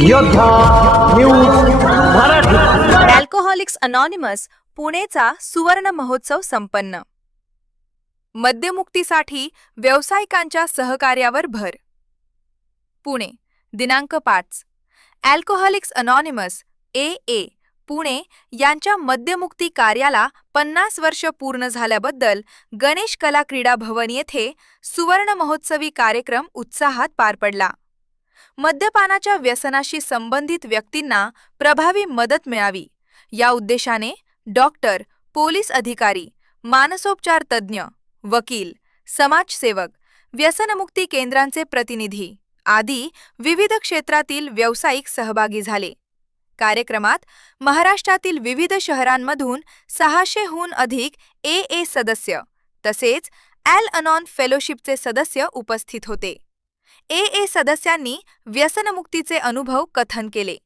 योद्धा news Marathi. Alcoholics anonymous पुणेचा सुवर्ण महोत्सव संपन्न। मद्यमुक्तीसाठी व्यावसायिकांच्या सहकार्यावर भर। पुणे दिनांक 5 अल्कोहोलिक्स अनॉनिमस AA पुणे यांच्या मद्यमुक्ती कार्याला 50 वर्ष पूर्ण झाल्याबद्दल गणेश कला क्रीडा भवन येथे सुवर्ण महोत्सवी कार्यक्रम उत्साहात पार पडला। मद्यपानाच्या व्यसनाशी संबंधित व्यक्तींना प्रभावी मदत मिळावी या उद्देशाने डॉक्टर, पोलीस अधिकारी, मानसोपचार तज्ज्ञ, वकील, समाजसेवक, व्यसनमुक्ती केंद्रांचे प्रतिनिधी आदी विविध क्षेत्रातील व्यावसायिक सहभागी झाले। कार्यक्रमात महाराष्ट्रातील विविध शहरांमधून 600 हून अधिक AA सदस्य तसेच अल अनॉन फेलोशिपचे सदस्य उपस्थित होते। AA सदस्यांनी व्यसनमुक्तीचे अनुभव कथन केले,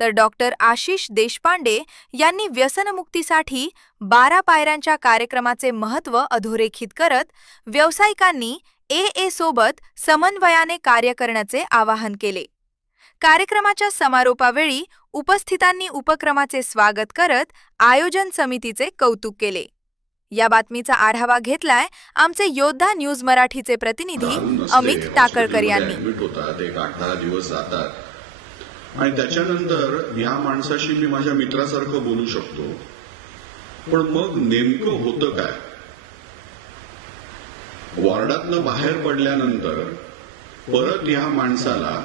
तर डॉक्टर आशिष देशपांडे यांनी व्यसनमुक्तीसाठी 12 पायऱ्यांच्या कार्यक्रमाचे महत्त्व अधोरेखित करत व्यावसायिकांनी AA सोबत समन्वयाने कार्य करण्याचे आवाहन केले। कार्यक्रमाच्या समारोपावेळी उपस्थितांनी उपक्रमाचे स्वागत करत आयोजन समितीचे कौतुक केले। या बातमीचा आढावा घेतलाय आमचे योद्धा न्यूज मराठीचे प्रतिनिधी अमित टाकळकर यांनी। एक 8-10 दिवस जातात आणि त्याच्यानंतर या माणसाशी मी माझ्या मित्रासारखं बोलू शकतो, पण मग नेमकं होतं काय? वॉर्डातनं बाहेर पडल्यानंतर परत या माणसाला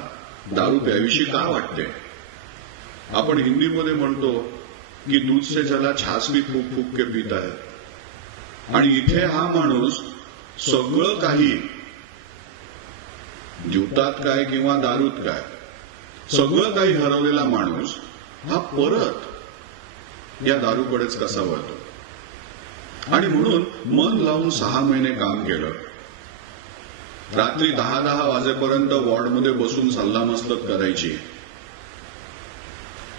दारू प्यावीशी का वाटते? आपण हिंदीमध्ये म्हणतो की दूध से जला छाछ भी फूक फूक के पीता है, आणि इथे हा माणूस सगळं काही जीवतात काय किंवा दारूत काय सगळं काही हरवलेला माणूस हा परत या दारूकडेच कसा वळतो? आणि म्हणून मन लावून 6 महिने काम केलं। रात्री 10-10 वाजेपर्यंत वॉर्डमध्ये बसून सल्लामसलत करायची,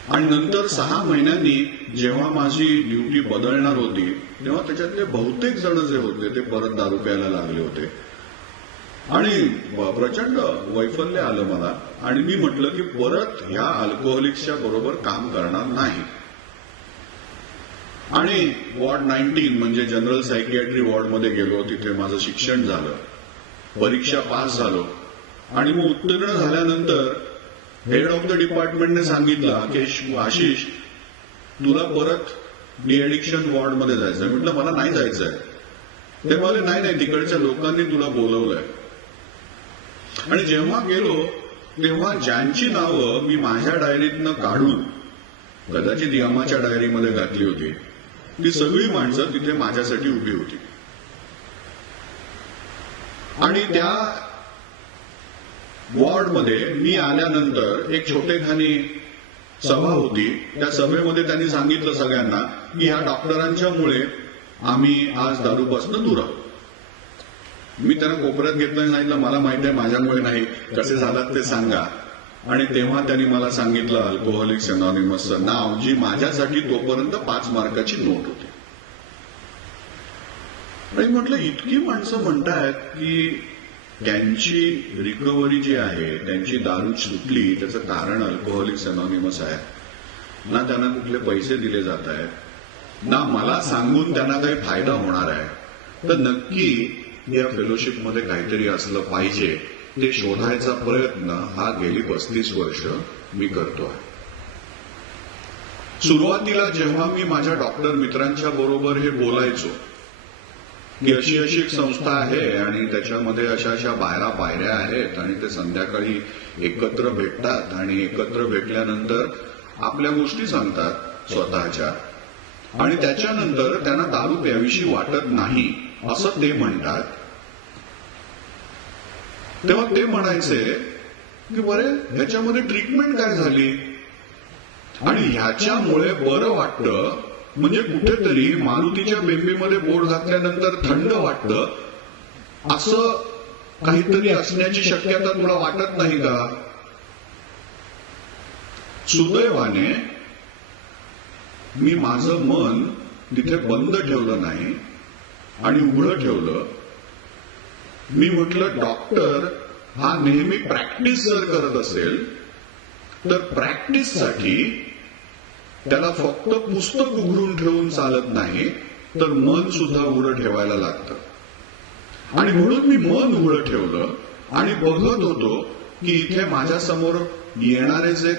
आणि नंतर 6 महिन्यांनी जेव्हा माझी ड्युटी बदलणार होती तेव्हा त्याच्यातले बहुतेक जण जे होते ते परत दारू प्यायला लागले होते, आणि प्रचंड वैफल्य आलं मला, आणि मी म्हटलं की परत ह्या अल्कोहोलिक्सच्या बरोबर काम करणार नाही। आणि वॉर्ड 19 म्हणजे जनरल सायकियाट्री वॉर्डमध्ये गेलो, तिथे माझं शिक्षण झालं, परीक्षा पास झालो, आणि मग उत्तीर्ण झाल्यानंतर हेड ऑफ द डिपार्टमेंटने सांगितलं की आशिष तुला परत डिएडिक्शन वॉर्डमध्ये जायचंय। म्हटलं मला नाही जायचंय। ते म्हणाले नाही तिकडच्या लोकांनी तुला बोलवलंय। आणि जेव्हा गेलो तेव्हा ज्यांची नावं मी माझ्या डायरीतनं काढून कदाचित यमाच्या डायरीमध्ये घातली होती ती सगळी माणसं तिथे माझ्यासाठी उभी होती, आणि त्या वॉर्डमध्ये मी आल्यानंतर एक छोटेखानी सभा होती। त्या सभेमध्ये त्यांनी सांगितलं सगळ्यांना की ह्या डॉक्टरांच्यामुळे आम्ही आज दारूपासून दूर आहोत। मी त्यांना कोपऱ्यात घेतलं, सांगितलं मला माहिती आहे माझ्यामुळे नाही, कसे झालात ते सांगा। आणि तेव्हा त्यांनी मला सांगितलं अल्कोहोलिक्स अनॉनिमसचं नाव, जी माझ्यासाठी तोपर्यंत 5 मार्काची नोट होती। आणि म्हटलं इतकी माणसं म्हणतायत की त्यांची रिकव्हरी जी आहे, त्यांची दारू सुटली, त्याचं कारण अल्कोहोलिक्स अनॉनिमस आहे ना, त्यांना कुठले पैसे दिले जात आहेत ना, मला सांगून त्यांना काही फायदा होणार आहे, तर नक्की या फेलोशिपमध्ये काहीतरी असलं पाहिजे, ते शोधायचा प्रयत्न हा गेली 35 वर्ष मी करतोय। सुरुवातीला जेव्हा मी माझ्या डॉक्टर मित्रांच्या बरोबर हे बोलायचो की अशी एक संस्था आहे आणि त्याच्यामध्ये अशा 12 पायऱ्या आहेत, आणि ते संध्याकाळी एकत्र भेटतात आणि एकत्र भेटल्यानंतर आपल्या गोष्टी सांगतात स्वतःच्या, आणि त्याच्यानंतर त्यांना दारू प्यावीशी वाटत नाही असं ते म्हणतात, तेव्हा ते म्हणायचे की बरे ह्याच्यामध्ये ट्रीटमेंट काय झाली, आणि ह्याच्यामुळे बरं वाटतं, म्हणजे कुठेतरी मारुतीच्या बेंबीमध्ये बोट घातल्यानंतर थंड वाटतं, असं काहीतरी असण्याची शक्यता तुला वाटत नाही का? सुदैवाने मी माझं मन तिथे बंद ठेवलं नाही आणि उघडं ठेवलं। मी म्हटलं डॉक्टर हा नेहमी प्रॅक्टिस जर करत असेल तर प्रॅक्टिससाठी त्याला फक्त पुस्तक उघडून ठेवून चालत नाही, तर मन सुद्धा उघडं ठेवायला लागतं. आणि म्हणून मी मन उघडं ठेवलं आणि बघत होतो की इथे माझ्या समोर येणारे जे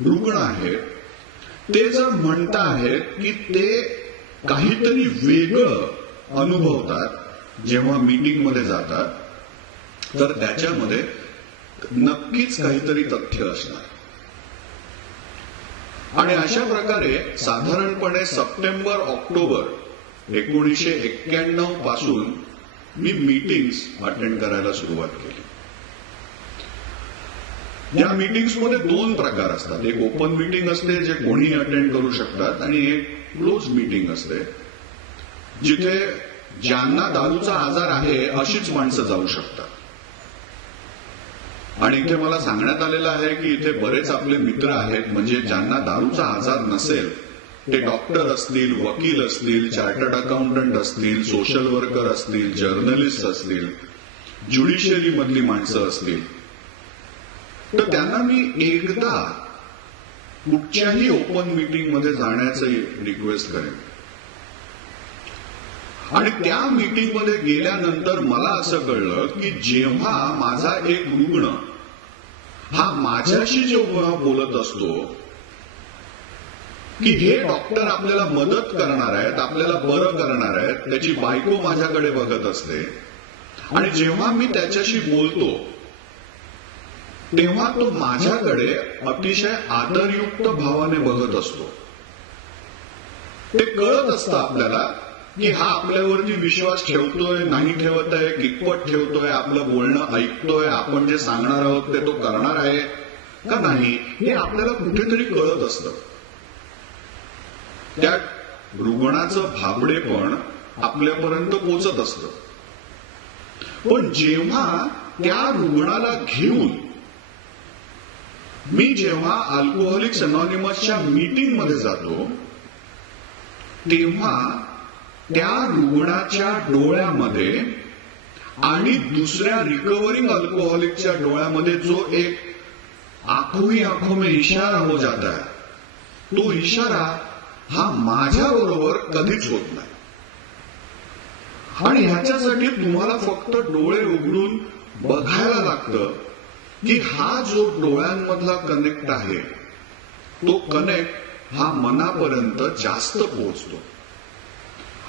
रुग्ण आहेत ते जर म्हणताहेत की ते काहीतरी वेगळं अनुभवतात जेव्हा मीटिंग मध्ये जातात, तर त्याच्यामध्ये नक्कीच काहीतरी तथ्य असणार. आणि अशा प्रकारे साधारणपणे सप्टेंबर ऑक्टोबर 1991 पासून मी मीटिंग्स अटेंड करायला सुरुवात केली. या मीटिंग्स मध्ये 2 प्रकार असतात. एक ओपन मीटिंग असते जे कोणीही अटेंड करू शकतात, आणि एक क्लोज मीटिंग असते जिथे ज्यांना दारूचा आजार आहे अशीच माणसं जाऊ शकतात. आणि इथे मला सांगण्यात आलेलं आहे की इथे बरेच आपले मित्र आहेत, म्हणजे ज्यांना दारूचा आजार नसेल ते डॉक्टर असतील, वकील असतील, चार्टर्ड अकाउंटंट असतील, सोशल वर्कर असतील, जर्नलिस्ट असतील, ज्युडिशियरी मधली माणसं असतील, तर त्यांना मी एकदा कुठच्याही ओपन मीटिंग मध्ये जाण्याचं रिक्वेस्ट करेन. आणि त्या मीटिंग मध्ये गेल्यानंतर मला असं कळलं की जेव्हा माझा एक रुग्ण हा माझ्याशी जेव्हा बोलत असतो की हे डॉक्टर आपल्याला मदत करणार आहेत, आपल्याला बरं करणार आहेत, त्याची बायको माझ्याकडे बघत असते, आणि जेव्हा मी त्याच्याशी बोलतो तेव्हा तो माझ्याकडे अतिशय आदरयुक्त भावाने बघत असतो. ते कळत असतं आपल्याला की हा आपल्यावरती विश्वास ठेवतोय, नाही ठेवत आहे, कितपत ठेवतोय, आपलं बोलणं ऐकतोय, आपण जे सांगणार आहोत ते तो करणार आहे का नाही, हे आपल्याला कुठेतरी कळत असतं. त्या रुग्णाचं भाबडेपण आपल्यापर्यंत पोचत असतं. पण जेव्हा त्या रुग्णाला घेऊन मी जेव्हा अल्कोहोलिक्स अनॉनिमसच्या मीटिंग मध्ये जातो तेव्हा त्या रुग्णाच्या डोळ्यामध्ये आणि दुसऱ्या रिकव्हरिंग अल्कोहोलिकच्या डोळ्यामध्ये जो एक आंखों ही आंखों में इशारा हो जाता है, तो इशारा हा माझ्याबरोबर कधीच होत नाही. आणि ह्याच्यासाठी तुम्हाला फक्त डोळे उघडून बघायला लागतं की हा जो डोळ्यांमधला कनेक्ट आहे तो कनेक्ट हा मनापर्यंत जास्त पोहोचतो.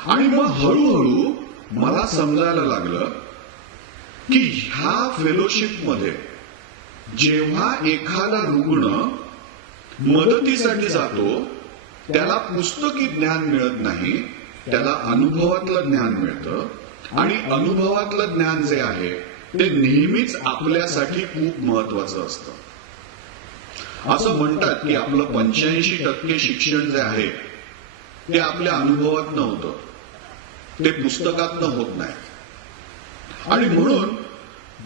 आणि मग हळूहळू मला समजायला लागलं की ह्या फेलोशिपमध्ये जेव्हा एखादा रुग्ण मदतीसाठी जातो त्याला पुस्तकी ज्ञान मिळत नाही, त्याला अनुभवातलं ज्ञान मिळतं. आणि अनुभवातलं ज्ञान जे आहे ते नेहमीच आपल्यासाठी खूप महत्वाचं असतं. असं म्हणतात की आपलं 85% शिक्षण जे आहे ते आपल्या अनुभवात नव्हतं, ते पुस्तकातनं होत नाही. आणि म्हणून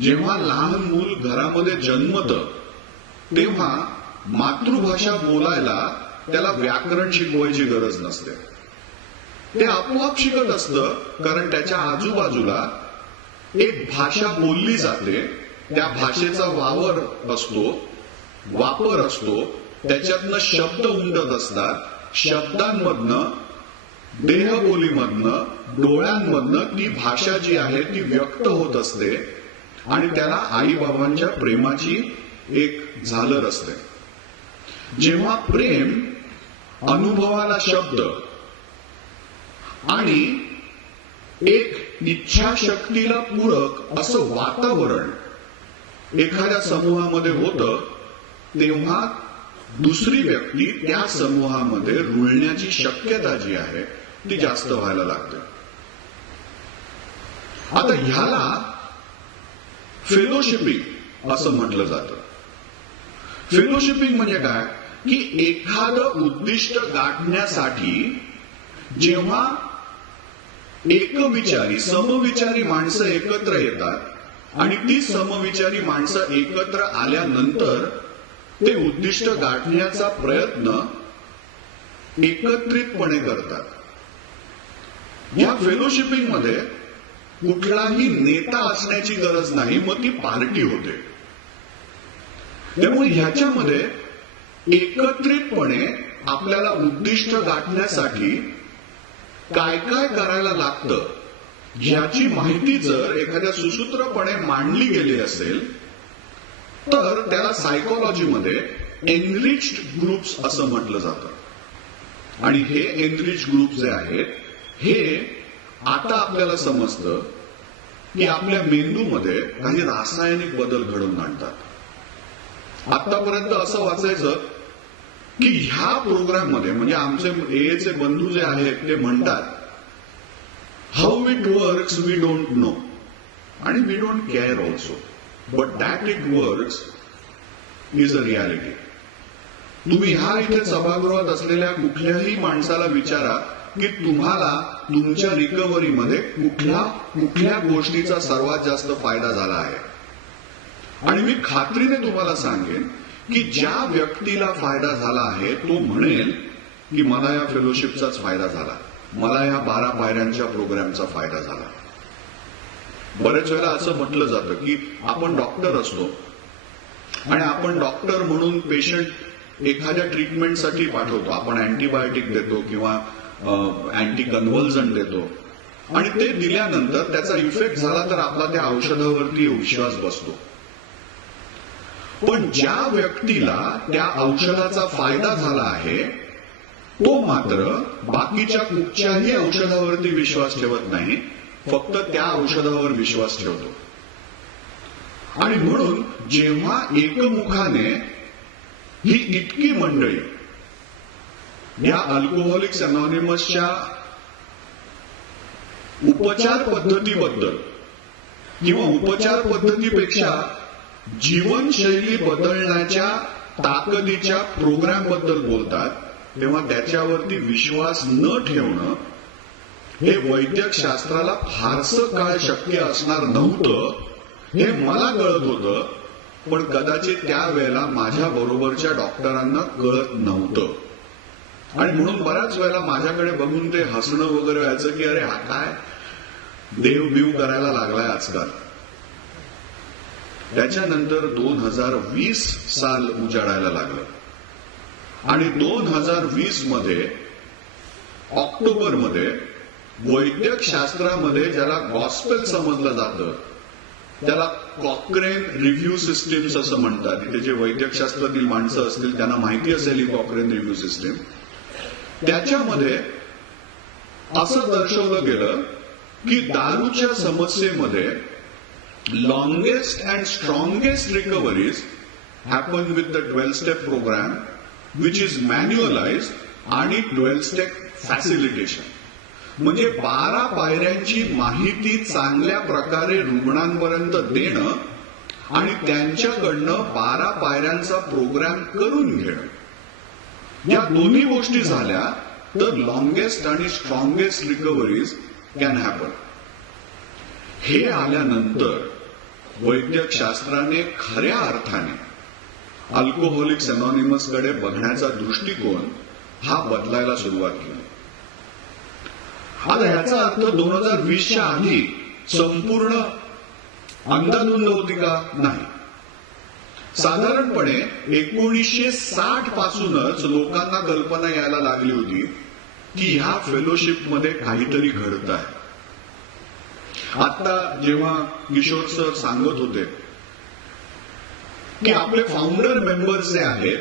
जेव्हा लहान मूल घरामध्ये जन्मतं तेव्हा मातृभाषा बोलायला त्याला व्याकरण शिकवायची गरज नसते. ते आपोआप शिकत असतं, कारण त्याच्या आजूबाजूला एक भाषा बोलली जाते, त्या भाषेचा वापर असतो, त्याच्यातनं शब्द उमटत असतात, शब्दांमधनं, देहबोलीमधनं, डोळ्यांमधनं ती भाषा जी आहे ती व्यक्त होत असते, आणि त्याला आई बाबांच्या प्रेमाची एक झालर असते. जेव्हा प्रेम, अनुभवाला शब्द आणि एक इच्छाशक्तीला पूरक असं वातावरण एखाद्या समूहामध्ये होतं तेव्हा दुसरी व्यक्ती त्या समूहामध्ये रुळण्याची शक्यता जी आहे ती जास्त व्हायला लागते. आता ह्याला फेलोशिपिंग असं म्हटलं जातं. फेलोशिपिंग म्हणजे काय की एखादं उद्दिष्ट गाठण्यासाठी जेव्हा एकविचारी, समविचारी माणसं एकत्र येतात आणि ती समविचारी माणसं एकत्र आल्यानंतर ते उद्दिष्ट गाठण्याचा प्रयत्न एकत्रितपणे करतात. या फेलोशिपिंग मध्ये कुठलाही नेता असण्याची गरज नाही, मग ती पार्टी होते. त्यामुळे ह्याच्यामध्ये एकत्रितपणे आपल्याला उद्दिष्ट गाठण्यासाठी काय काय करायला लागतं ह्याची माहिती जर एखाद्या सुसूत्रपणे मांडली गेली असेल तर त्याला सायकोलॉजीमध्ये एनरिच्ड ग्रुप्स असं म्हटलं जातं. आणि हे एनरिच ग्रुप जे आहेत हे आता आपल्याला समजतं की आपल्या मेंदूमध्ये काही रासायनिक बदल घडवून आणतात. आतापर्यंत असं वाचायचं की ह्या प्रोग्राममध्ये म्हणजे आमचे एएचे बंधू जे आहेत ते म्हणतात how it works we don't know आणि we don't care also but that it works is a reality. तुम्ही ह्या इथे सभागृहात असलेल्या कुठल्याही माणसाला विचारा की तुम्हाला तुमच्या रिकव्हरीमध्ये कुठल्या गोष्टीचा सर्वात जास्त फायदा झाला आहे. आणि मी खात्रीने तुम्हाला सांगेन की ज्या व्यक्तीला फायदा झाला आहे तो म्हणेल की मला या फेलोशिपचाच फायदा झाला, मला या 12 पायऱ्यांच्या प्रोग्रामचा फायदा झाला. बरेच वेळेला असं म्हटलं जातं की आपण डॉक्टर असतो आणि आपण डॉक्टर म्हणून पेशंट एखाद्या ट्रीटमेंटसाठी पाठवतो, आपण अँटीबायोटिक देतो किंवा अँटी कन्व्हल्जंट देतो आणि ते दिल्यानंतर त्याचा इफेक्ट झाला तर आपला त्या औषधावरती विश्वास बसतो. पण ज्या व्यक्तीला त्या औषधाचा फायदा झाला आहे तो मात्र बाकीच्या कुठच्याही औषधावरती विश्वास ठेवत नाही, फक्त त्या औषधावर विश्वास ठेवतो. आणि म्हणून जेव्हा एकमुखाने ही इतकी मंडळी या अल्कोहोलिक्स अनॉनिमसच्या उपचार पद्धतीबद्दल किंवा उपचार पद्धतीपेक्षा जीवनशैली बदलण्याच्या ताकदीच्या प्रोग्राम बद्दल बोलतात तेव्हा त्याच्यावरती विश्वास न ठेवणं हे वैद्यक शास्त्राला फारसं काळ शक्य असणार नव्हतं हे मला कळत होतं, पण कदाचित त्यावेळेला माझ्या बरोबरच्या डॉक्टरांना कळत नव्हतं. आणि म्हणून बऱ्याच वेळेला माझ्याकडे बघून ते हसणं वगैरे व्हायचं की अरे हा काय देव बिव करायला लागलाय आजकाल. त्याच्यानंतर 2020 साल उजाडायला लागलं आणि 2020 मध्ये ऑक्टोबरमध्ये वैद्यक शास्त्रामध्ये ज्याला गॉस्पेल समजलं जातं त्याला कॉक्रेन रिव्ह्यू सिस्टीम्स असं म्हणतात. इथे जे वैद्यक शास्त्रातील माणसं असतील त्यांना माहिती असेल ही कॉक्रेन रिव्ह्यू सिस्टीम. त्याच्यामध्ये असं दर्शवलं गेलं की दारूच्या समस्येमध्ये longest and strongest recoveries happen with the 12 step programme which is manualise आणि 12 स्टेप फॅसिलिटेशन. म्हणजे 12 पायऱ्यांची माहिती चांगल्या प्रकारे रुग्णांपर्यंत देणं आणि त्यांच्याकडनं 12 पायऱ्यांचा प्रोग्राम करून घेणं. या दोन्ही गोष्टी झाल्या तर लॉंगेस्ट आणि स्ट्रॉंगेस्ट रिकव्हरीज कॅन हॅपन. हे आल्यानंतर वैद्यक शास्त्राने खऱ्या अर्थाने अल्कोहोलिक्स अनॉनिमसकडे बघण्याचा दृष्टिकोन हा बदलायला सुरुवात केली. आता ह्याचा अर्थ 2020च्या आधी संपूर्ण अंधाधुंद होती का? नाही. साधारणपणे 1960 पासूनच लोकांना कल्पना यायला लागली होती की ह्या फेलोशिपमध्ये काहीतरी घडत आहे. आता जेव्हा किशोर सर सांगत होते की आपले फाउंडर मेंबर्स जे आहेत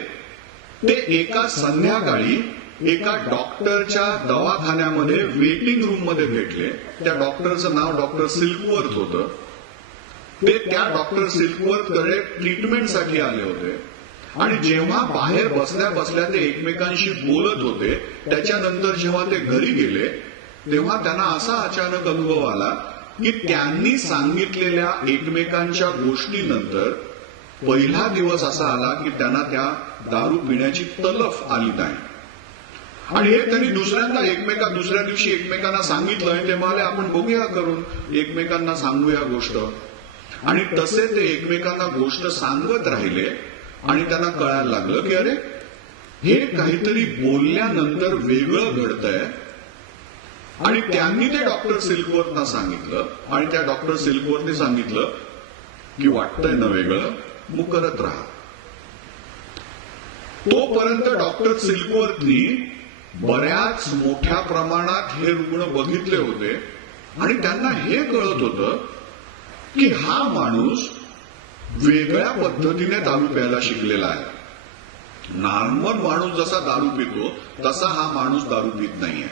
ते एका संध्याकाळी एका डॉक्टरच्या दवाखान्यामध्ये वेटिंग रूम मध्ये भेटले. त्या डॉक्टरचं नाव डॉक्टर सिल्कवर्थ होतं. ते त्या डॉक्टर सिल्कवर्थकडे ट्रीटमेंटसाठी आले होते आणि जेव्हा बाहेर बसल्या बसल्या ते एकमेकांशी बोलत होते त्याच्यानंतर जेव्हा ते घरी गेले तेव्हा त्यांना असा अचानक अनुभव आला की त्यांनी सांगितलेल्या एकमेकांच्या गोष्टीनंतर पहिला दिवस असा आला की त्यांना त्या दारू पिण्याची तलफ आली नाही. आणि हे त्यांनी दुसऱ्या दिवशी एकमेकांना सांगितलं आणि ते म्हणाले आपण बघूया करून एकमेकांना सांगूया गोष्ट. आणि तसे ते एकमेकांना गोष्ट सांगत राहिले आणि त्यांना कळायला लागलं की अरे हे काहीतरी बोलल्यानंतर वेगळं घडतंय. आणि त्यांनी ते डॉक्टर सिल्कवर्थना सांगितलं आणि त्या डॉक्टर सिल्कवर्थने सांगितलं की वाटतंय ना वेगळं, मग करत राहा. तोपर्यंत डॉक्टर सिल्कवर्थनी बऱ्याच मोठ्या प्रमाणात हे रुग्ण बघितले होते आणि त्यांना हे कळत होतं की हा माणूस वेगळ्या पद्धतीने दारू प्यायला शिकलेला आहे. नॉर्मल माणूस जसा दारू पितो तसा हा माणूस दारू पित नाहीये.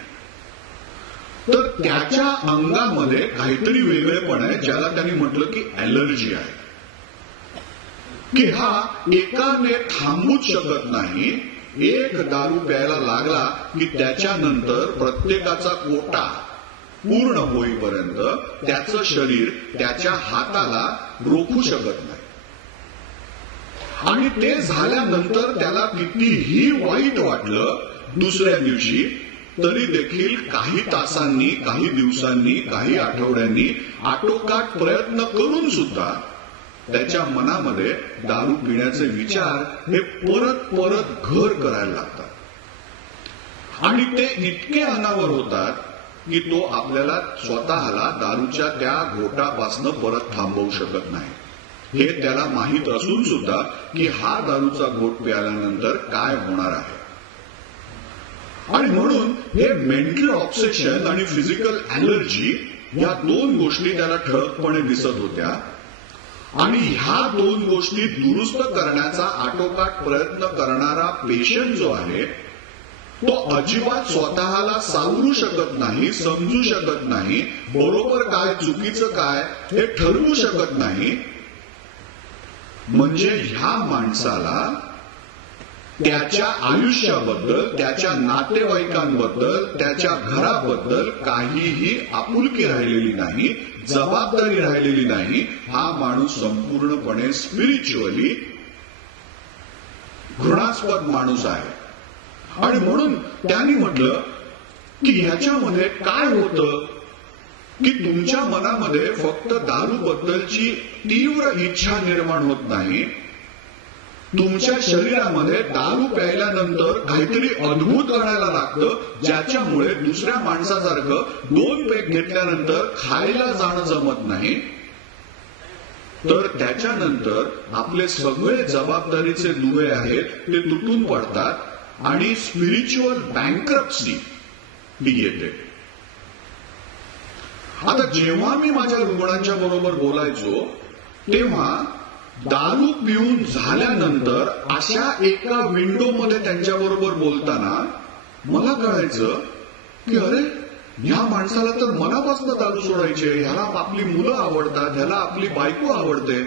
तर त्याच्या अंगामध्ये काहीतरी वेगळेपण आहे, ज्याला त्यांनी म्हटलं की ऍलर्जी आहे, की हा एकाने थांबूच शकत नाही. एक दारू प्यायला लागला की त्याच्यानंतर प्रत्येकाचा कोटा पूर्ण होईपर्यंत त्याचं शरीर त्याच्या हाताला रोखू शकत नाही. आणि ते झाल्यानंतर त्याला कितीही वाईट वाटलं दुसऱ्या दिवशी, तरी देखील काही तासांनी, काही दिवसांनी, काही आठवड्यांनी आटोकाट प्रयत्न करून सुद्धा त्याच्या मनामध्ये दारू पिण्याचे विचार हे परत परत घर करायला लागतात. आणि ते इतके अनावर होतात की तो आपल्याला स्वतःला दारूच्या त्या घोटापासनं परत थांबवू शकत नाही. हे त्याला माहीत असून सुद्धा की हा दारूचा घोट प्यायल्यानंतर काय होणार आहे. आणि म्हणून हे मेंटल ऑब्सेशन आणि फिजिकल ऍलर्जी या दोन गोष्टी त्याला ठळकपणे दिसत होत्या. आणि ह्या दोन गोष्टी दुरुस्त करण्याचा आटोकाट प्रयत्न करणारा पेशंट जो आहे तो अजिबात स्वतःला सावरू शकत नाही, समजू शकत नाही, बरोबर काय चुकीचं काय हे ठरवू शकत नाही. म्हणजे ह्या माणसाला त्याच्या आयुष्याबद्दल, त्याच्या नातेवाईकांबद्दल, त्याच्या घराबद्दल काहीही आपुलकी राहिलेली नाही, जबाबदारी राहिलेली नाही. हा माणूस संपूर्णपणे स्पिरिच्युअली घृणास्पद माणूस आहे. आणि म्हणून त्यांनी म्हटलं की ह्याच्यामध्ये काय होतं की तुमच्या मनामध्ये फक्त दारूबद्दलची तीव्र इच्छा निर्माण होत नाही, तुमच्या शरीरामध्ये दारू प्यायल्यानंतर काहीतरी अद्भुत घडायला लागतं, ज्याच्यामुळे दुसऱ्या माणसासारखं 2 पेग घेतल्यानंतर खायला जाणं जमत नाही. तर त्याच्यानंतर आपले सगळे जबाबदारीचे दुवे आहेत ते तुटून पडतात आणि स्पिरिच्युअल बँक्रप्सी ही येते. आता जेव्हा मी माझ्या रुग्णांच्या बरोबर बोलायचो तेव्हा दारू पिऊन झाल्यानंतर अशा एका विंडोमध्ये त्यांच्याबरोबर बोलताना मला कळायचं की अरे ह्या माणसाला तर मनापासून दारू सोडायचे, ह्याला आपली मुलं आवडतात, ह्याला आपली बायको आवडते.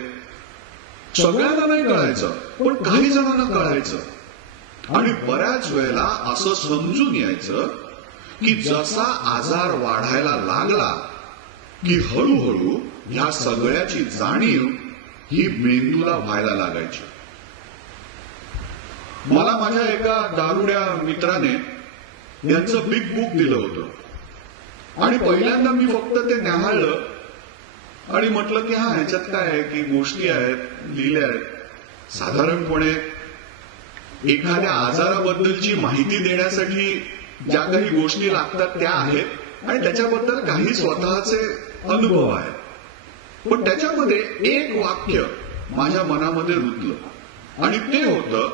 सगळ्यांना नाही कळायचं, पण काही जणांना कळायचं. आणि बऱ्याच वेळेला असं समजून यायचं की जसा आजार वाढायला लागला की हळूहळू ह्या सगळ्याची जाणीव ही मेंदूला व्हायला लागायची. मला माझ्या एका दारुड्या मित्राने यांचं बिग बुक दिलं होतं आणि पहिल्यांदा मी फक्त ते न्याहाळलं आणि म्हटलं की हा ह्याच्यात काय आहे की गोष्टी आहेत लिहिल्या आहेत. साधारणपणे एखाद्या आजाराबद्दलची माहिती देण्यासाठी ज्या काही गोष्टी लागतात त्या आहेत आणि त्याच्याबद्दल काही स्वतःचे अनुभव आहेत. पण त्याच्यामध्ये एक वाक्य माझ्या मनामध्ये रुतलं आणि ते होतं,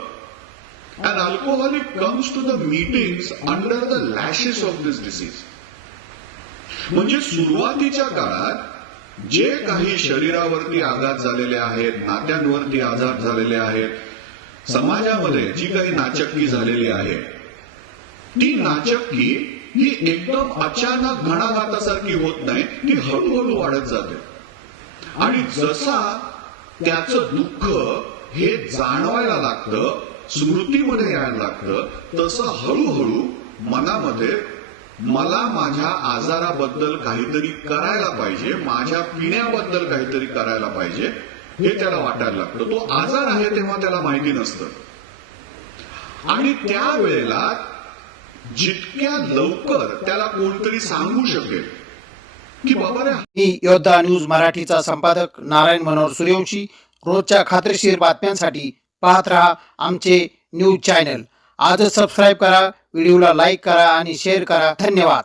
an alcoholic comes to the meetings under the lashes of this disease. म्हणजे सुरुवातीच्या काळात जे काही शरीरावरती आघात झालेले आहेत, नात्यांवरती आघात झालेले आहेत, समाजामध्ये जी काही नाचक्की झालेली आहे, ती नाचक्की ही एकदम अचानक घणाघातासारखी होत नाही, ती हळूहळू वाढत जाते. आणि जसा त्याचं दुःख हे जाणवायला लागतं, स्मृतीमध्ये यायला लागतं, तसं हळूहळू मनामध्ये मला माझ्या आजाराबद्दल काहीतरी करायला पाहिजे, माझ्या पिण्याबद्दल काहीतरी करायला पाहिजे हे त्याला वाटायला लागतं. तो आजार आहे तेव्हा त्याला माहिती नसतं. आणि त्यावेळेला जितक्या लवकर त्याला कोणतरी सांगू शकेल की बाबा रे. मी योद्धा न्यूज मराठीचा संपादक नारायण मनोहर सूर्यवंशी. रोजच्या खात्रीशीर बातम्यांसाठी पाहत रहा आमचे न्यूज चॅनल. आजच सबस्क्राईब करा, व्हिडिओला लाईक करा आणि शेअर करा. धन्यवाद.